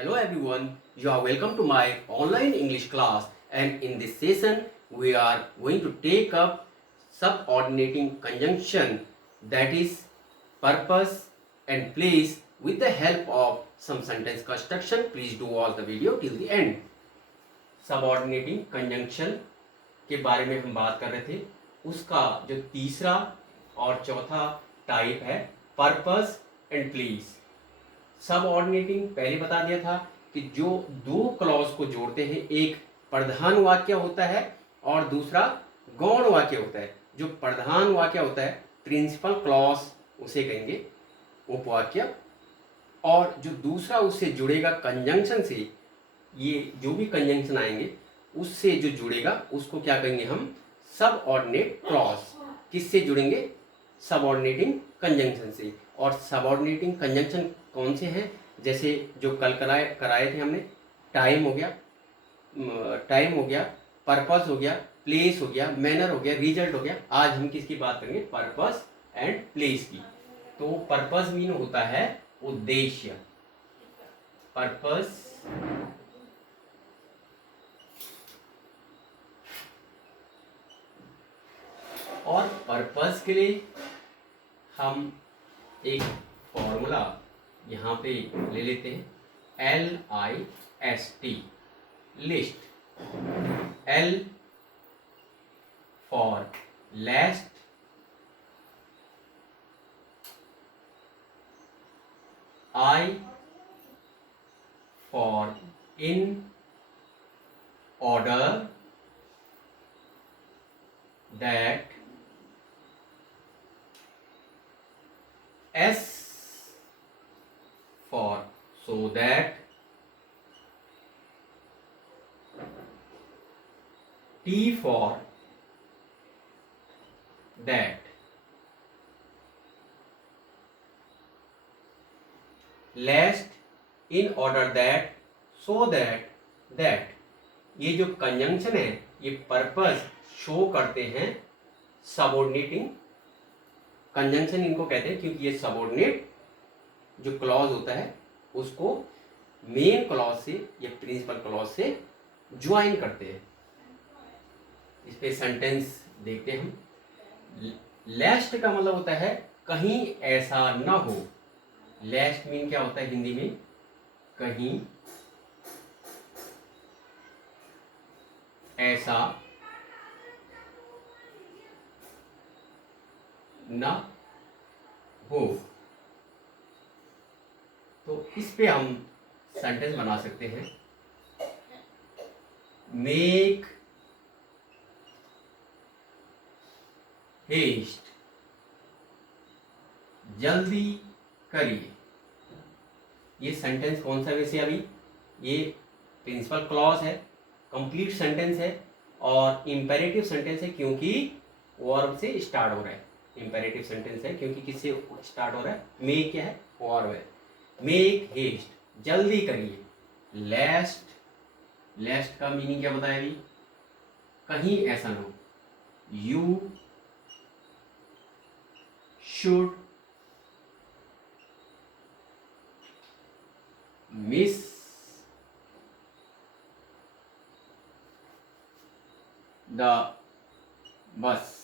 Hello everyone, you are welcome to my online English class, and in this session we are going to take up subordinating conjunction, that is purpose and place, with the help of some sentence construction. Please do watch the video till the end. Subordinating conjunction के बारे में हम बात कर रहे थे। उसका जो तीसरा और चौथा टाइप है पर्पस एंड प्लेस। सबऑर्डिनेटिंग पहले बता दिया था कि जो दो क्लॉज को जोड़ते हैं, एक प्रधान वाक्य होता है और दूसरा गौण वाक्य होता है। जो प्रधान वाक्य होता है प्रिंसिपल क्लॉज, उसे कहेंगे उपवाक्य, और जो दूसरा उससे जुड़ेगा कंजंक्शन से, ये जो भी कंजंक्शन आएंगे उससे जो जुड़ेगा उसको क्या कहेंगे हम, सबऑर्डिनेट क्लॉज। किससे जुड़ेंगे? सबऑर्डिनेटिंग कंजंक्शन से। और सबऑर्डिनेटिंग कंजंक्शन कौन से हैं? जैसे जो कल कराए थे हमने, टाइम हो गया, पर्पस हो गया, प्लेस हो गया, मैनर हो गया, रिजल्ट हो गया। आज हम किसकी बात करेंगे? पर्पस एंड प्लेस की। तो पर्पस मीन होता है उद्देश्य। पर्पस और पर्पस के लिए हम एक फॉर्मूला यहाँ पे ले लेते हैं, LIST, list. L for last, I for in order that, S for so that, T for that, last, in order that, so that, that। ये जो कंजंक्शन है ये पर्पस शो करते हैं। सबऑर्डिनेटिंग कंजंक्शन इनको कहते हैं क्योंकि ये सबऑर्डिनेट जो क्लॉज होता है उसको मेन क्लॉज से या प्रिंसिपल क्लॉज से ज्वाइन करते हैं। इस पे सेंटेंस देखते हैं हम। लास्ट का मतलब होता है कहीं ऐसा ना हो। लास्ट मीन क्या होता है हिंदी में? कहीं ऐसा ना हो। तो इस पे हम सेंटेंस बना सकते हैं, मेक हेस्ट, जल्दी करिए। ये सेंटेंस कौन सा वैसे? अभी ये प्रिंसिपल क्लॉज है, कंप्लीट सेंटेंस है और इंपेरेटिव सेंटेंस है क्योंकि वर्ब से स्टार्ट हो रहा है। इंपेरेटिव सेंटेंस है क्योंकि किससे स्टार्ट हो रहा है? मेक क्या है? वर्ब है। मेक हेस्ट, जल्दी करिए। लास्ट, लास्ट का मीनिंग क्या बताया अभी? कहीं ऐसा ना हो। You should miss the bus.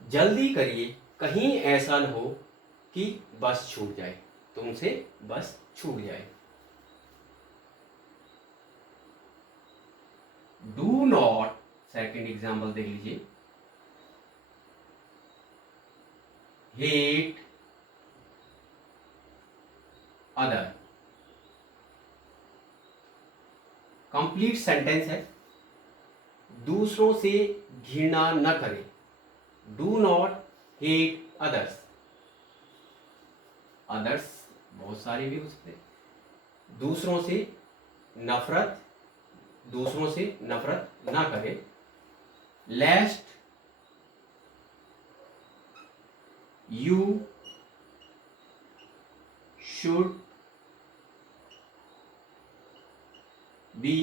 जल्दी करिए, कहीं ऐसा न हो कि बस छूट जाए, तुमसे बस छूट जाए। डू नॉट, सेकेंड एग्जाम्पल देख लीजिए, हेट अदर। कंप्लीट सेंटेंस है, दूसरों से घृणा न करें। Do not hate others. Others बहुत सारे भी हो सकते हैं। दूसरों से नफरत, दूसरों से नफरत ना करें। Last, you should be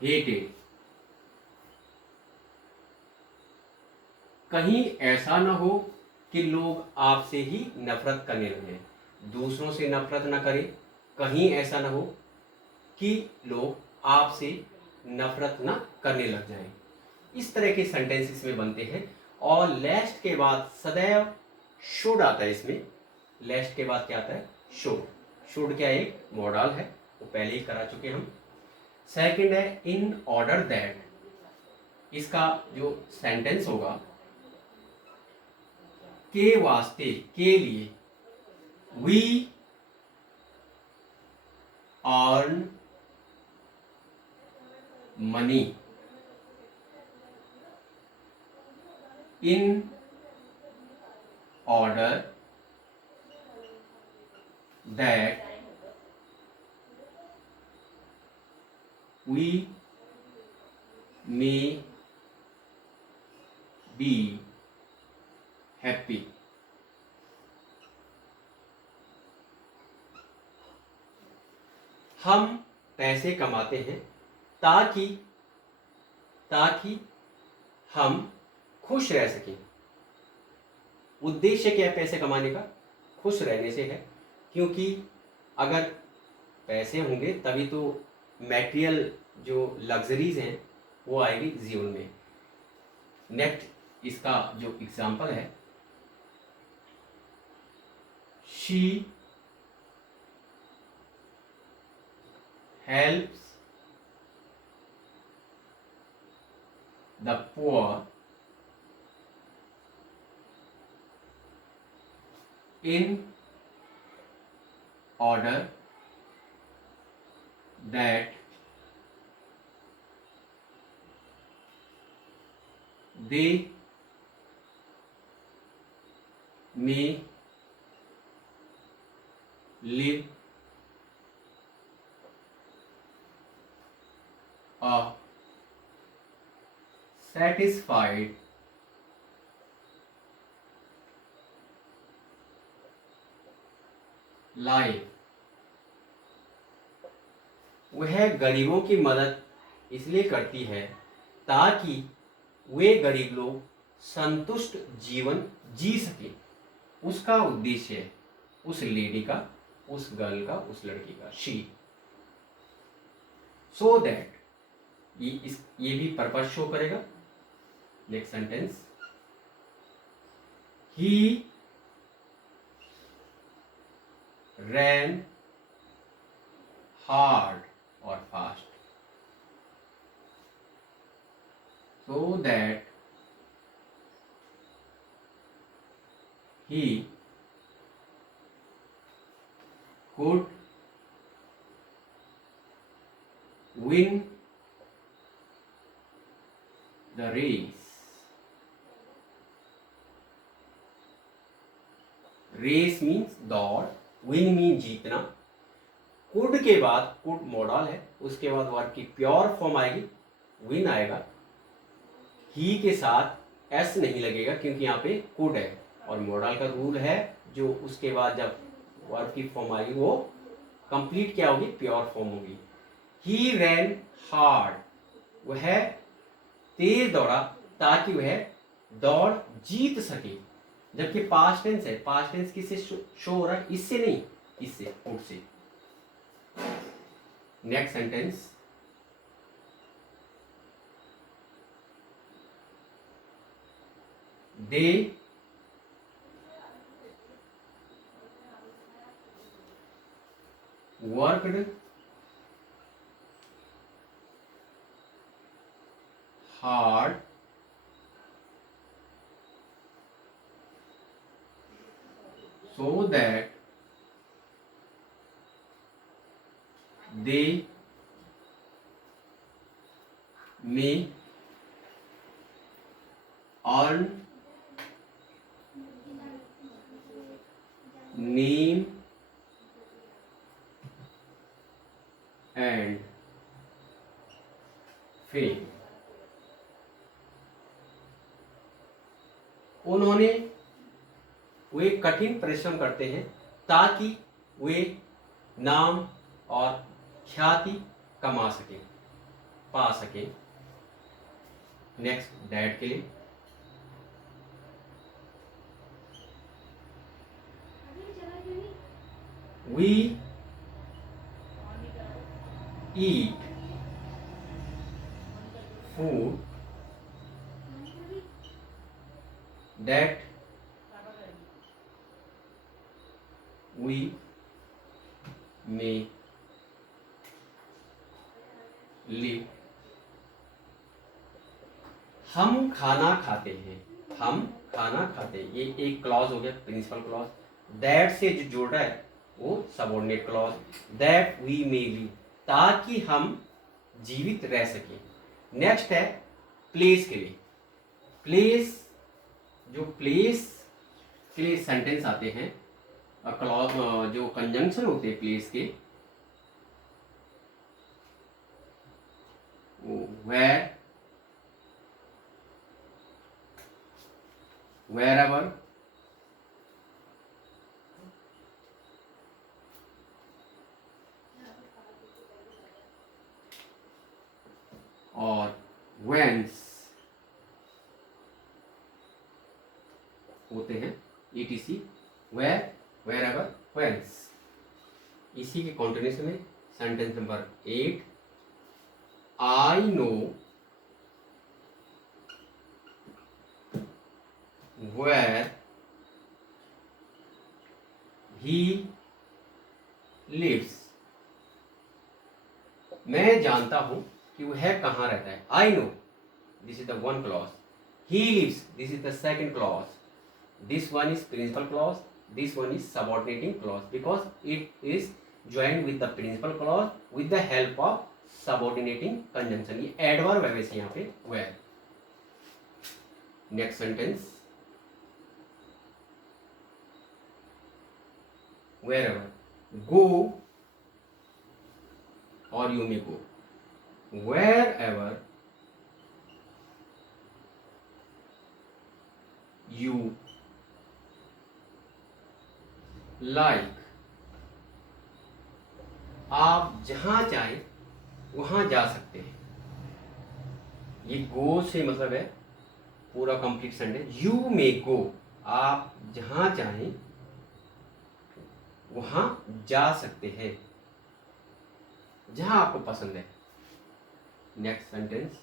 hated. कहीं ऐसा ना हो कि लोग आपसे ही नफरत करने लगे। दूसरों से नफरत ना करें, कहीं ऐसा ना हो कि लोग आपसे नफरत ना करने लग जाएं। इस तरह के सेंटेंसेस में बनते हैं। और लेस्ट के बाद सदैव शुड आता है। इसमें लेस्ट के बाद क्या आता है? शुड। शुड क्या एक मॉडल है, वो पहले ही करा चुके हम। सेकंड है इन ऑर्डर दैट। इसका जो सेंटेंस होगा, के वास्ते, के लिए, we earn money in order that we may be happy. हम पैसे कमाते हैं ताकि ताकि हम खुश रह सकें। उद्देश्य क्या है पैसे कमाने का? खुश रहने से है, क्योंकि अगर पैसे होंगे तभी तो मैटेरियल जो लग्जरीज हैं वो आएगी जीवन में। नेक्स्ट इसका जो एग्जाम्पल है, she helps the poor in order that they may live a satisfied life. वह गरीबों की मदद इसलिए करती है ताकि वे गरीब लोग संतुष्ट जीवन जी सके। उसका उद्देश्य है उस लेडी का, उस गर्ल का, उस लड़की का, शी। सो दैट, ये भी पर्पस शो करेगा। Next sentence, he ran hard or fast so that he could win the race। Race means दौड़, विन मीन जीतना। कुड के बाद, कुड मॉडल है, उसके बाद वर्ब की प्योर फॉर्म आएगी, विन आएगा। ही के साथ एस नहीं लगेगा क्योंकि यहाँ पे कुड है, और मॉडल का रूल है जो उसके बाद जब वर्ब की फॉर्म आएगी वो कंप्लीट क्या होगी? प्योर फॉर्म होगी। ही रैन हार्ड, वह तेज दौड़ा ताकि वह दौड़ जीत सके। जबकि पास्ट टेंस है, पास्ट टेंस किससे शो हो रहा है? इससे नहीं, इससे, could say. Next sentence, they worked hard so that they may earn name and fame। उन्होंने, वे कठिन परिश्रम करते हैं ताकि वे नाम और ख्याति कमा सकें, पा सकें। नेक्स्ट, डैड के लिए, we eat food that we may live. हम खाना खाते हैं, हम खाना खाते हैं, ये एक क्लॉज हो गया प्रिंसिपल क्लॉज. दैट से जो जोड़ रहा है वो subordinate clause. That we may live, ताकि हम जीवित रह सकें. नेक्स्ट है प्लेस के लिए. प्लेस, जो प्लेस के लिए सेंटेंस आते हैं, क्लॉज जो कंजंक्शन होते हैं प्लेस के, वेयर, wherever, और whence होते हैं etc. where, wherever, whence. इसी के कॉन्टिन्यूशन में sentence number 8. I know where he lives. मैं जानता हूं कि वह कहाँ रहता है. I know, this is the one clause. He lives, this is the second clause. This one is principal clause, this one is subordinating clause, because it is joined with the principal clause with the help of subordinating conjunction. ये adverb है वैसे यहाँ पे where. Next sentence, wherever, go, or you may go. Wherever you like, आप जहां चाहें वहां जा सकते हैं. ये गो से मतलब है पूरा कंप्लीट सेंटेंस. यू मे गो, आप जहां चाहें वहां जा सकते हैं, जहां आपको पसंद है. Next sentence,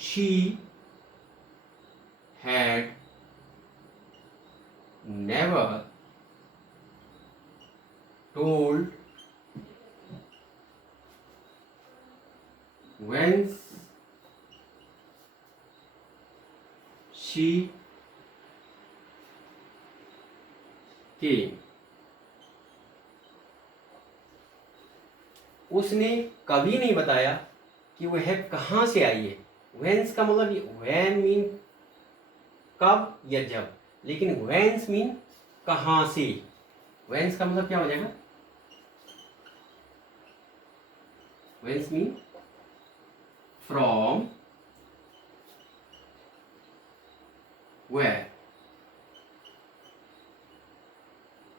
she had never told whence she came. उसने कभी नहीं बताया कि वह कहाँ से आई है. whence का मतलब ये when मीन कब या जब, लेकिन whence मीन कहाँ से. whence का मतलब क्या हो जाएगा, whence मीन from, where.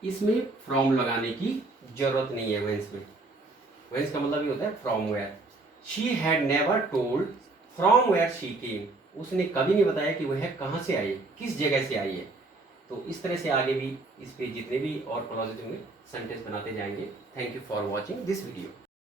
इसमें फ्रॉम लगाने की जरूरत नहीं है whence में. whence का मतलब ये होता है from where. She had never told from where she came, उसने कभी नहीं बताया कि वह कहाँ से आई है, किस जगह से आई है. तो इस तरह से आगे भी इस पे जितने भी और क्लॉजेज होंगे सेंटेंस बनाते जाएंगे. Thank you for watching this video.